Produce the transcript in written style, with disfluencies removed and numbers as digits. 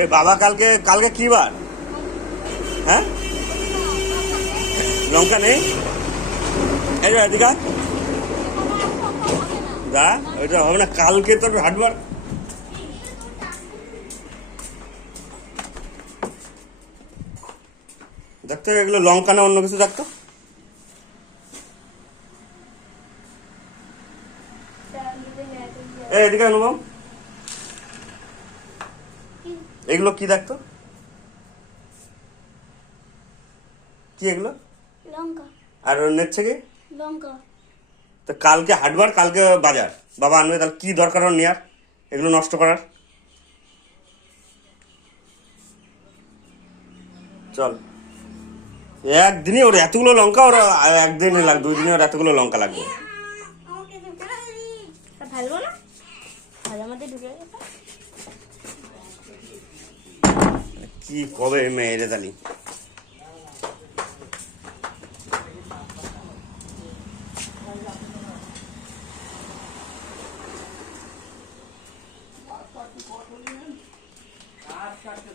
এ বাবা কালকে কালকে কি বার? হ্যাঁ, লঙ্কা নেই। এই যে এদিকে দা, ওইটা হবে না, কালকে তোর হাটবার। দেখতে এগুলো লঙ্কা না অন্য কিছু দেখতো। এদিকে অনুভব, এগুলো কি দেখতো? কি এগুলো? লঙ্কা। আর ওর নেচ্ছে কি? লঙ্কা। তো কালকে হাটবার, কালকে বাজার, বাবা আনবে, তাহলে কি দরকার ওর নেওয়ার এগুলো নষ্ট করার? চল, একদিনই ওর এতগুলো লঙ্কা, ওর একদিনই লাগবে, 2 দিনে ওর এতগুলো লঙ্কা লাগবে। ভালো না, ভালো মধ্যে ঢুকে গেছে। কি কবে মেয়েরে তালি। কাটতে